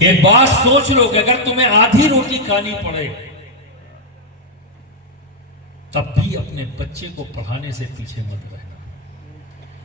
ایک بات سوچ لو کہ اگر تمہیں آدھی روٹی کھانی پڑے تب بھی اپنے بچے کو پڑھانے سے پیچھے مت رہنا.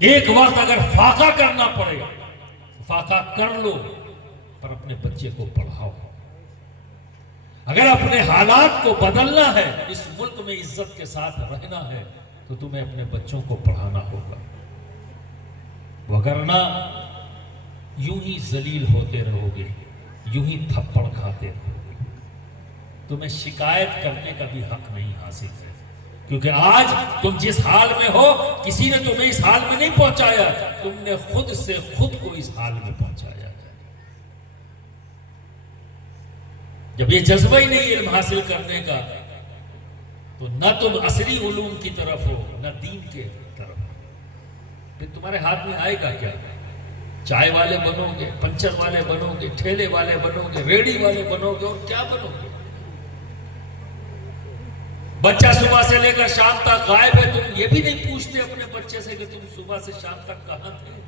ایک وقت اگر فاقہ کرنا پڑے فاقہ کر لو پر اپنے بچے کو پڑھاؤ. اگر اپنے حالات کو بدلنا ہے، اس ملک میں عزت کے ساتھ رہنا ہے، تو تمہیں اپنے بچوں کو پڑھانا ہوگا. وگرنہ یوں ہی ذلیل ہوتے رہو گے، یوں ہی تھپڑ کھاتے رہو گے. تمہیں شکایت کرنے کا بھی حق نہیں حاصل ہے، کیونکہ آج تم جس حال میں ہو کسی نے تمہیں اس حال میں نہیں پہنچایا، تم نے خود سے خود کو اس حال میں پہنچایا. جب یہ جذبہ ہی نہیں علم حاصل کرنے کا تو نہ تم عصری علوم کی طرف ہو نہ دین کے طرف ہو. پھر تمہارے ہاتھ میں آئے گا کیا؟ چائے والے بنو گے، پنچر والے بنو گے، ٹھیلے والے بنو گے، ریڑی والے بنو گے، اور کیا بنو گے؟ بچہ صبح سے لے کر شام تک غائب ہے، تم یہ بھی نہیں پوچھتے اپنے بچے سے کہ تم صبح سے شام تک کہاں تھے.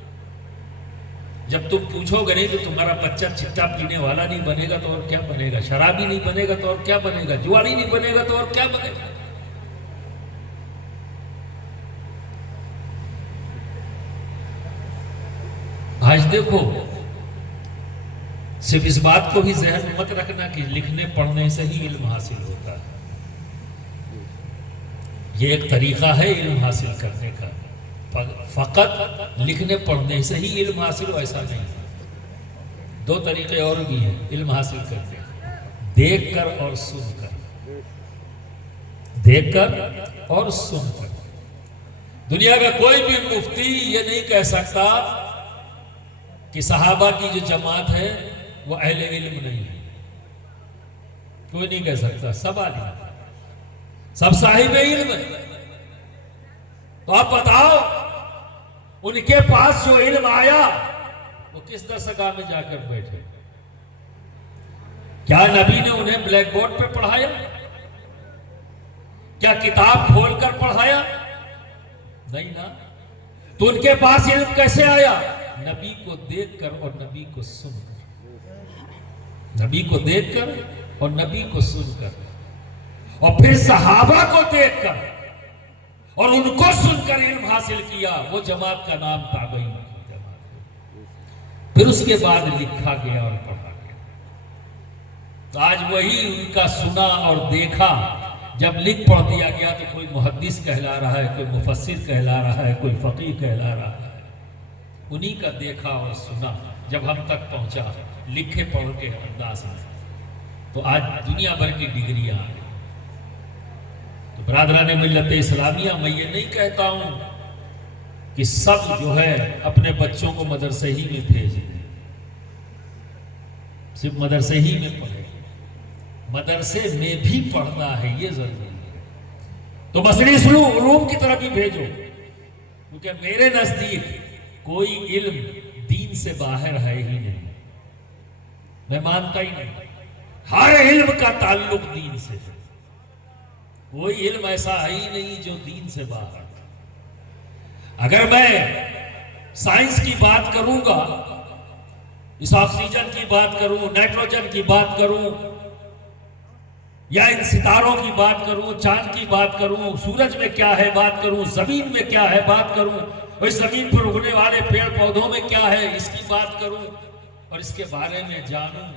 جب تم پوچھو گے نہیں تو تمہارا بچہ چٹا پینے والا نہیں بنے گا تو اور کیا بنے گا، شرابی نہیں بنے گا تو اور کیا بنے گا، جواری نہیں بنے گا تو اور کیا بنے گا. آج دیکھو، صرف اس بات کو بھی ذہن میں مت رکھنا کہ لکھنے پڑھنے سے ہی علم حاصل ہوتا ہے. یہ ایک طریقہ ہے علم حاصل کرنے کا، فقط لکھنے پڑھنے سے ہی علم حاصل ہو ایسا نہیں. دو طریقے اور بھی ہیں علم حاصل کرنے کے، دیکھ کر اور سن کر. دیکھ کر اور سن کر. دنیا کا کوئی بھی مفتی یہ نہیں کہہ سکتا کہ صحابہ کی جو جماعت ہے وہ اہل علم نہیں ہے. کوئی نہیں کہہ سکتا، سب عالم، سب صاحب علم ہے. تو آپ بتاؤ ان کے پاس جو علم آیا وہ کس درسگاہ میں جا کر بیٹھے؟ کیا نبی نے انہیں بلیک بورڈ پہ پڑھایا؟ کیا کتاب کھول کر پڑھایا؟ نہیں نا. تو ان کے پاس علم کیسے آیا؟ نبی کو دیکھ کر اور نبی کو سن کر. نبی کو دیکھ کر اور نبی کو سن کر، اور پھر صحابہ کو دیکھ کر اور ان کو سن کر علم حاصل کیا. وہ جماعت کا نام تابعین کی جماعت ہے. پھر اس کے بعد لکھا گیا اور پڑھا گیا. تو آج وہی ان کا سنا اور دیکھا جب لکھ پڑھ دیا گیا تو کوئی محدث کہلا رہا ہے، کوئی مفسر کہلا رہا ہے، کوئی فقیہ کہلا رہا ہے. انہی کا دیکھا اور سنا جب ہم تک پہنچا لکھے پڑھ کے انداز میں، تو آج دنیا بھر کی ڈگریاں آ گئی. تو برادران ملت اسلامیہ، میں یہ نہیں کہتا ہوں کہ سب جو ہے اپنے بچوں کو مدرسے ہی میں بھیج دیں، صرف مدرسے ہی میں پڑھیں. مدرسے میں بھی پڑھنا ہے، یہ ضروری ہے. تو مصری علوم کی طرف بھی بھیجو، کیونکہ میرے نزدیک کوئی علم دین سے باہر ہے ہی نہیں. میں مانتا ہی نہیں. ہر علم کا تعلق دین سے ہے. کوئی علم ایسا ہے ہی نہیں جو دین سے باہر. اگر میں سائنس کی بات کروں گا، اس آکسیجن کی بات کروں، نائٹروجن کی بات کروں، یا ان ستاروں کی بات کروں، چاند کی بات کروں، سورج میں کیا ہے بات کروں، زمین میں کیا ہے بات کروں، اور اس زمین پر اگنے والے پیڑ پودوں میں کیا ہے اس کی بات کروں اور اس کے بارے میں جانوں،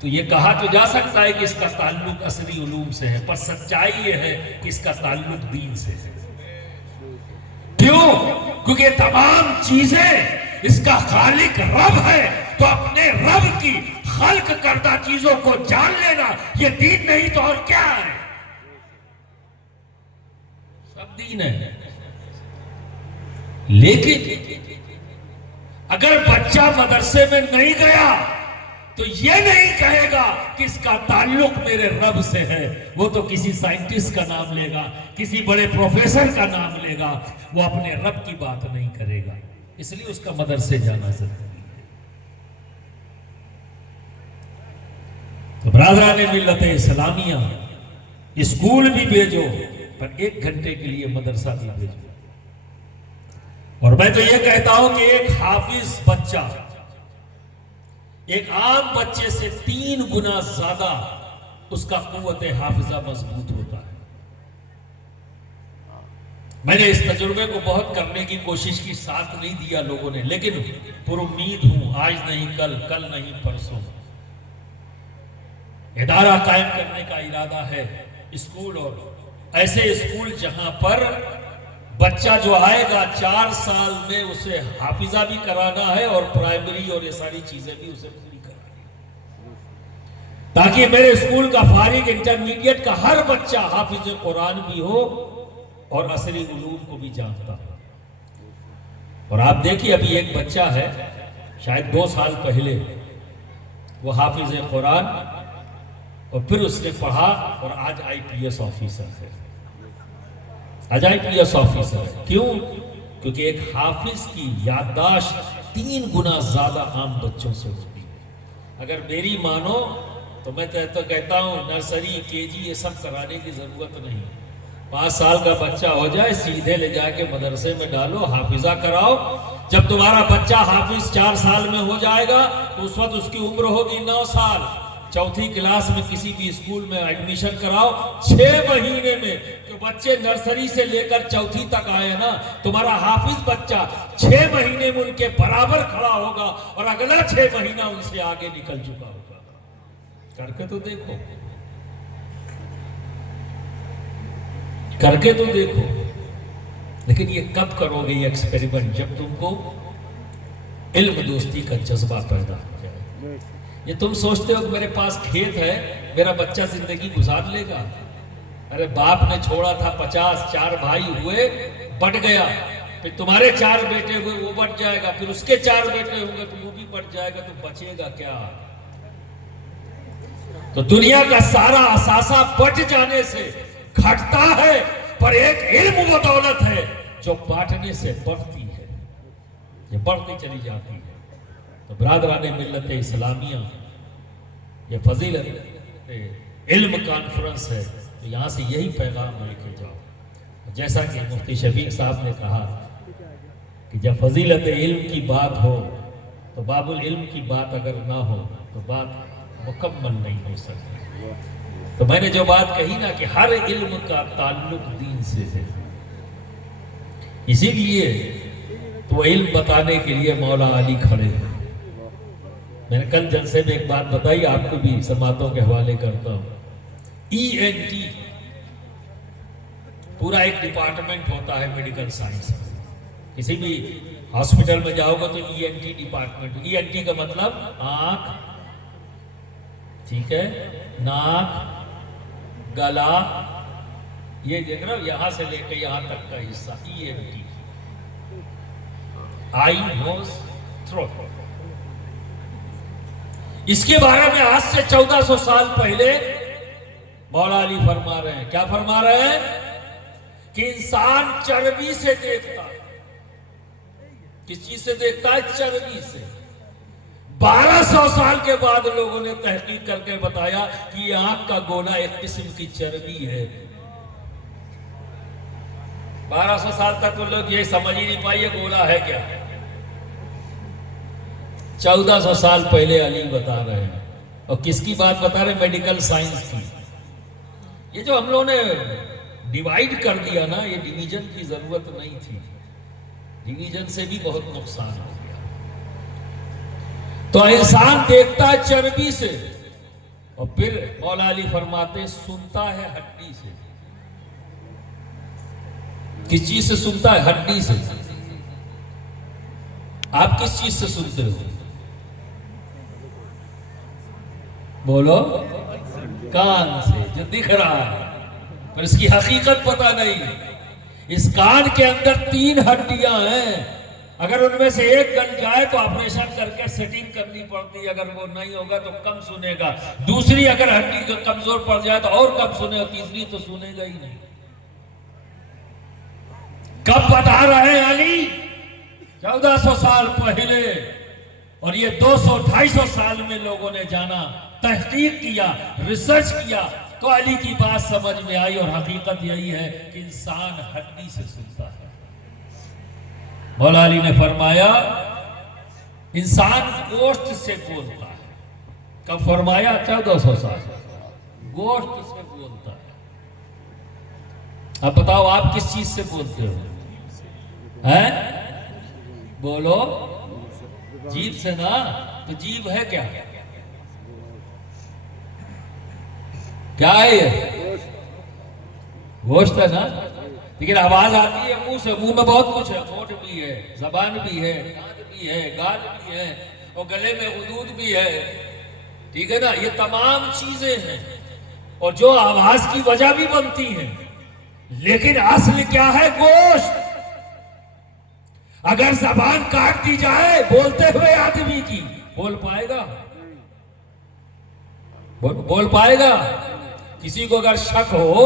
تو یہ کہا تو جا سکتا ہے کہ اس کا تعلق عصری علوم سے ہے، پر سچائی یہ ہے کہ اس کا تعلق دین سے ہے. کیوں؟ کیونکہ یہ تمام چیزیں اس کا خالق رب ہے. تو اپنے رب کی خلق کردہ چیزوں کو جان لینا یہ دین نہیں تو اور کیا ہے؟ سب دین ہے. لیکن اگر بچہ مدرسے میں نہیں گیا تو یہ نہیں کہے گا کہ اس کا تعلق میرے رب سے ہے. وہ تو کسی سائنٹسٹ کا نام لے گا، کسی بڑے پروفیسر کا نام لے گا، وہ اپنے رب کی بات نہیں کرے گا. اس لیے اس کا مدرسے جانا ضروری ہے. تو برادران ملت اسلامیہ، اسکول بھی بھیجو پر 1 گھنٹے کے لیے مدرسہ بھی بھیجو. اور میں تو یہ کہتا ہوں کہ ایک حافظ بچہ ایک عام بچے سے 3 گنا زیادہ اس کا قوت حافظہ مضبوط ہوتا ہے۔ میں نے اس تجربے کو بہت کرنے کی کوشش کی، ساتھ نہیں دیا لوگوں نے، لیکن پر امید ہوں آج نہیں کل، کل نہیں پرسوں ادارہ قائم کرنے کا ارادہ ہے۔ اسکول، اور ایسے اسکول جہاں پر بچہ جو آئے گا 4 سال میں اسے حافظہ بھی کرانا ہے اور پرائمری اور یہ ساری چیزیں بھی اسے پوری کرانی ہے، تاکہ میرے اسکول کا فارغ انٹرمیڈیٹ کا ہر بچہ حافظ قرآن بھی ہو اور عصری علوم کو بھی جانتا ہے۔ اور آپ دیکھیے ابھی ایک بچہ ہے شاید 2 سال پہلے، وہ حافظ قرآن، اور پھر اس نے پڑھا اور آج IPS آفیسر ہے۔ آج IPS آفیسر ہے، کیوں؟ کیونکہ ایک حافظ کی یادداشت 3 گنا زیادہ عام بچوں سے ہوتی ہے۔ اگر میری مانو تو میں کہتا ہوں نرسری KG یہ سب کرانے کی ضرورت نہیں، 5 سال کا بچہ ہو جائے سیدھے لے جا کے مدرسے میں ڈالو، حافظہ کراؤ۔ جب تمہارا بچہ حافظ 4 سال میں ہو جائے گا تو اس وقت اس کی عمر ہوگی 9 سال۔ 4تھی کلاس میں کسی بھی اسکول میں ایڈمیشن کراؤ، 6 مہینے میں جو بچے نرسری سے لے کر 4تھی تک آئے نا، تمہارا حافظ بچہ 6 مہینے میں ان کے برابر کھڑا ہوگا اور اگلا 6 مہینہ ان سے آگے نکل چکا ہوگا۔ کر کے تو دیکھو، کر کے تو دیکھو۔ لیکن یہ کب کرو گے یہ ایکسپیریمنٹ؟ جب تم کو علم دوستی کا جذبہ پیدا ہو جائے۔ یہ تم سوچتے ہو کہ میرے پاس کھیت ہے، میرا بچہ زندگی گزار لے گا؟ ارے باپ نے چھوڑا تھا 50، 4 بھائی ہوئے، بٹ گیا، پھر تمہارے 4 بیٹے ہوئے، وہ بٹ جائے گا، پھر اس کے 4 بیٹے ہوں گے تو وہ بھی بٹ جائے گا، تو بچے گا کیا؟ تو دنیا کا سارا اثاثہ بٹ جانے سے گھٹتا ہے، پر ایک علم و دولت ہے جو بانٹنے سے بڑھتی ہے، یہ بڑھتی چلی جاتی ہے۔ تو برادران ملت اسلامیہ، یہ فضیلت علم کانفرنس ہے، تو یہاں سے یہی پیغام لے کے جاؤ۔ جیسا کہ مفتی شفیق صاحب نے کہا کہ جب فضیلت علم کی بات ہو تو باب العلم کی بات اگر نہ ہو تو بات مکمل نہیں ہو سکتی۔ تو میں نے جو بات کہی نا کہ ہر علم کا تعلق دین سے ہے، اسی لیے تو علم بتانے کے لیے مولا علی کھڑے ہیں۔ میں نے کل جلسے میں ایک بات بتائی، آپ کو بھی سماعتوں کے حوالے کرتا ہوں۔ ENT پورا ایک ڈپارٹمنٹ ہوتا ہے میڈیکل سائنس میں، کسی بھی ہاسپٹل میں جاؤ گے تو ENT ڈپارٹمنٹ۔ ENT کا مطلب آنکھ، ٹھیک ہے، ناک، گلا، یہ دیکھ رہا ہو یہاں سے لے کے یہاں تک کا حصہ ENT، آئی، نوز، تھروٹ۔ اس کے بارے میں آج سے 1400 سال پہلے مولا علی فرما رہے ہیں، کیا فرما رہے ہیں؟ کہ انسان چربی سے دیکھتا ہے۔ کس چیز سے دیکھتا ہے؟ چربی سے۔ 1200 سال کے بعد لوگوں نے تحقیق کر کے بتایا کہ یہ آنکھ کا گولا ایک قسم کی چربی ہے۔ 1200 سال تک تو لوگ یہ سمجھ ہی نہیں پائے یہ گولا ہے کیا۔ 1400 سال پہلے علی بتا رہے ہیں، اور کس کی بات بتا رہے ہیں؟ میڈیکل سائنس کی۔ یہ جو ہم لوگوں نے ڈیوائیڈ کر دیا نا، یہ ڈیویژن کی ضرورت نہیں تھی، ڈیویژن سے بھی بہت نقصان ہو گیا۔ تو انسان دیکھتا ہے چربی سے، اور پھر مولا علی فرماتے سنتا ہے ہڈی سے۔ کس چیز سے سنتا ہے؟ ہڈی سے۔ آپ کس چیز سے سنتے ہو؟ بولو، کان سے، جو دکھ رہا ہے، پر اس کی حقیقت پتہ نہیں۔ اس کان کے اندر 3 ہڈیاں ہیں، اگر ان میں سے ایک گل جائے تو آپریشن کر کے سیٹنگ کرنی پڑتی ہے، اگر وہ نہیں ہوگا تو کم سنے گا۔ دوسری اگر ہڈی کمزور پڑ جائے تو اور کم سنے گا، تیسری تو سنے گا ہی نہیں۔ کب بتا رہے ہیں علی؟ 1400 سال پہلے، اور یہ 200-250 سال میں لوگوں نے جانا، تحقیق کیا، ریسرچ کیا، تو علی کی بات سمجھ میں آئی، اور حقیقت یہی ہے کہ انسان ہڈی سے سنتا ہے۔ مولا علی نے فرمایا انسان گوشت سے بولتا ہے، کب فرمایا؟ 1400 سال. گوشت سے بولتا ہے. اب بتاؤ آپ کس چیز سے بولتے ہو؟ ہیں؟ بولو. جیب سے نا. تو جیب ہے کیا؟ کیا ہے یہ؟ گوشت ہے نا. لیکن آواز آتی ہے منہ سے. منہ میں بہت کچھ ہے. ہونٹ بھی ہے, زبان بھی ہے, دانت بھی ہے, گال بھی ہے, اور گلے میں حدود بھی ہے. ٹھیک ہے نا. یہ تمام چیزیں ہیں اور جو آواز کی وجہ بھی بنتی ہیں. لیکن اصل کیا ہے؟ گوشت. اگر زبان کاٹ دی جائے بولتے ہوئے آدمی کی, بول پائے گا؟ بول پائے گا؟ کسی کو اگر شک ہو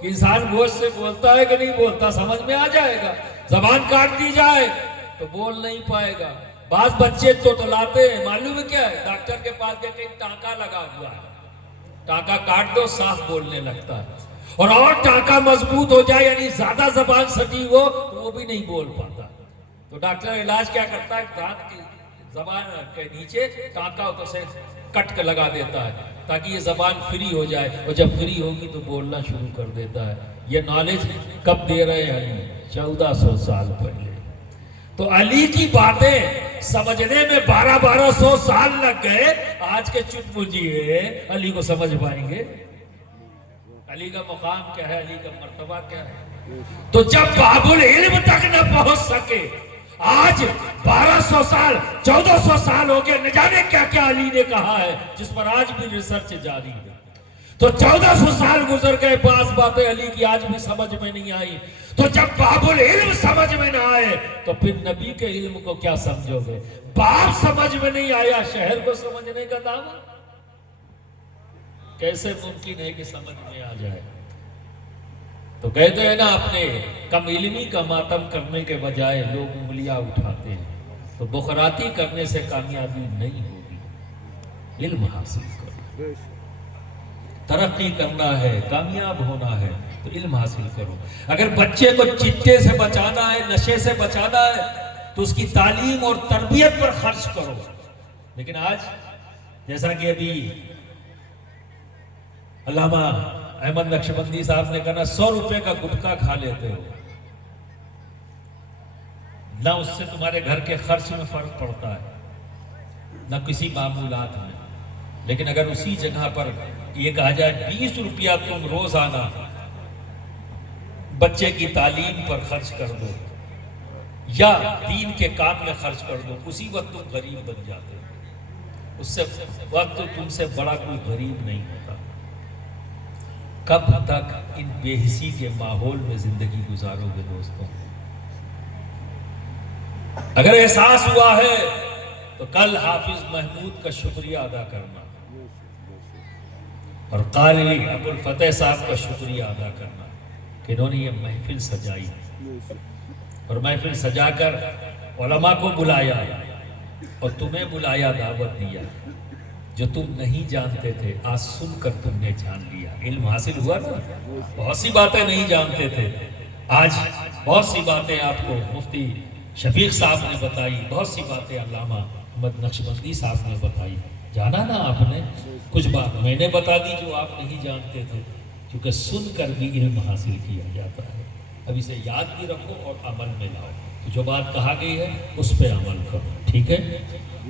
کہ انسان گوشت سے بولتا ہے کہ نہیں بولتا, سمجھ میں آ جائے گا. زبان کاٹ دی جائے تو بول نہیں پائے گا. بعض بچے تو لاتے ہیں, معلوم ہے کیا ہے؟ ڈاکٹر کے پاس گئے کہ ٹانکا لگا ہوا ہے, ٹانکا کاٹ دو, صاف بولنے لگتا ہے. اور ٹانکا مضبوط ہو جائے, یعنی زیادہ زبان سٹی ہو, تو وہ بھی نہیں بول پاتا. تو ڈاکٹر علاج کیا کرتا ہے؟ دانت کی زبان کے نیچے ٹانکا تو سے کٹ کے لگا دیتا ہے تاکہ یہ زبان فری ہو جائے, اور جب فری ہوگی تو بولنا شروع کر دیتا ہے. یہ نالج کب دے رہے ہیں؟ علی 1400 سال پہلے. تو علی کی باتیں سمجھنے میں 1200 سال لگ گئے. آج کے چٹ مجھے علی کو سمجھ پائیں گے؟ علی کا مقام کیا ہے؟ علی کا مرتبہ کیا ہے؟ تو جب باب العلم تک نہ پہنچ سکے, آج 1200 سال 1400 سال ہو گئے, نہ جانے کیا کیا علی نے کہا ہے جس پر آج بھی ریسرچ جاری ہے. تو 1400 سال گزر گئے, بعض باتیں علی کی آج بھی سمجھ میں نہیں آئی. تو جب باب العلم سمجھ میں نہ آئے تو پھر نبی کے علم کو کیا سمجھو گے؟ باب سمجھ میں نہیں آیا, شہر کو سمجھنے کا دعویٰ کیسے ممکن ہے کہ سمجھ میں آ جائے؟ تو کہتے ہیں نا, اپنے کم علمی کا ماتم کرنے کے بجائے لوگ انگلیاں اٹھاتے ہیں. تو بخراتی کرنے سے کامیابی نہیں ہوگی. علم حاصل کرو. ترقی کرنا ہے, کامیاب ہونا ہے تو علم حاصل کرو. اگر بچے کو چٹے سے بچانا ہے, نشے سے بچانا ہے, تو اس کی تعلیم اور تربیت پر خرچ کرو. لیکن آج جیسا کہ ابھی علامہ احمد نقشبندی صاحب نے کہا, 100 روپے کا گٹکا کھا لیتے ہو, نہ اس سے تمہارے گھر کے خرچ میں فرق پڑتا ہے نہ کسی معمولات میں. لیکن اگر اسی جگہ پر یہ کہا جائے 20 روپیہ تم روزانہ بچے کی تعلیم پر خرچ کر دو یا دین کے کام میں خرچ کر دو, اسی وقت تم غریب بن جاتے ہو. اس سے وقت تم سے بڑا کوئی غریب نہیں ہوتا. کب تک ان بے حسی کے ماحول میں زندگی گزارو گے دوستوں؟ اگر احساس ہوا ہے تو کل حافظ محمود کا شکریہ ادا کرنا اور قاری ابو الفتح صاحب کا شکریہ ادا کرنا کہ انہوں نے یہ محفل سجائی اور محفل سجا کر علماء کو بلایا اور تمہیں بلایا, دعوت دیا. جو تم نہیں جانتے تھے آج سن کر تم نے جان لیا. علم حاصل ہوا نا. بہت سی باتیں نہیں جانتے تھے, آج بہت سی باتیں آپ کو مفتی شفیق صاحب نے بتائی, بہت سی باتیں علامہ احمد نقشبندی صاحب نے بتائی. جانا نا آپ نے, کچھ بات میں نے بتا دی جو آپ نہیں جانتے تھے, کیونکہ سن کر بھی علم حاصل کیا جاتا ہے. اب اسے یاد بھی رکھو اور عمل میں لاؤ. تو جو بات کہا گئی ہے اس پہ عمل کرو, ٹھیک ہے.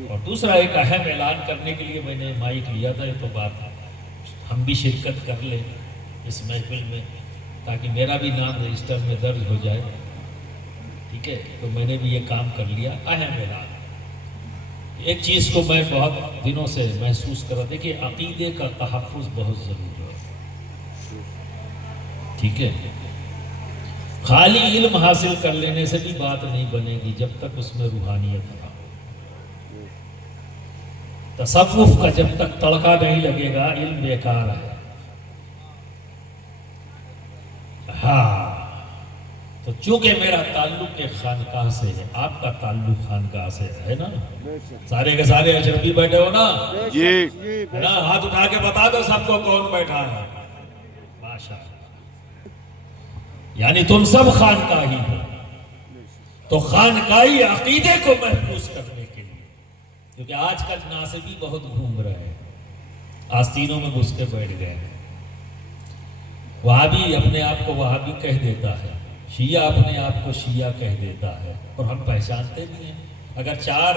اور دوسرا ایک اہم اعلان کرنے کے لیے میں نے مائک لیا تھا, یہ تو بات ہم بھی شرکت کر لیں اس محفل میں تاکہ میرا بھی نام رجسٹر میں درج ہو جائے, ٹھیک ہے. تو میں نے بھی یہ کام کر لیا. اہم اعلان, ایک چیز کو میں بہت دنوں سے محسوس کر رہا, دیکھیے عقیدے کا تحفظ بہت ضروری ہے, ٹھیک ہے. خالی علم حاصل کر لینے سے بھی بات نہیں بنے گی جب تک اس میں روحانیت نہ ہو. تصوف کا جب تک تڑکا نہیں لگے گا علم بیکار ہے. ہاں, تو چونکہ میرا تعلق ایک خانقاہ سے ہے, آپ کا تعلق خانقاہ سے ہے نا, سارے کے سارے اشرفی بیٹھے ہو نا جی, ہاتھ اٹھا کے بتا دو سب کو کون بیٹھا ہے. ماشاءاللہ, یعنی تم سب خانقاہی ہو. تو خانقاہی عقیدے کو محفوظ کرنے کے لیے, کیونکہ آج کل ناصبی بہت گھوم رہے ہیں, آستینوں میں گھس کے بیٹھ گئے ہیں۔ وہابی اپنے آپ کو وہابی کہہ دیتا ہے، شیعہ اپنے آپ کو شیعہ کہہ دیتا ہے، اور ہم پہچانتے بھی ہیں۔ اگر چار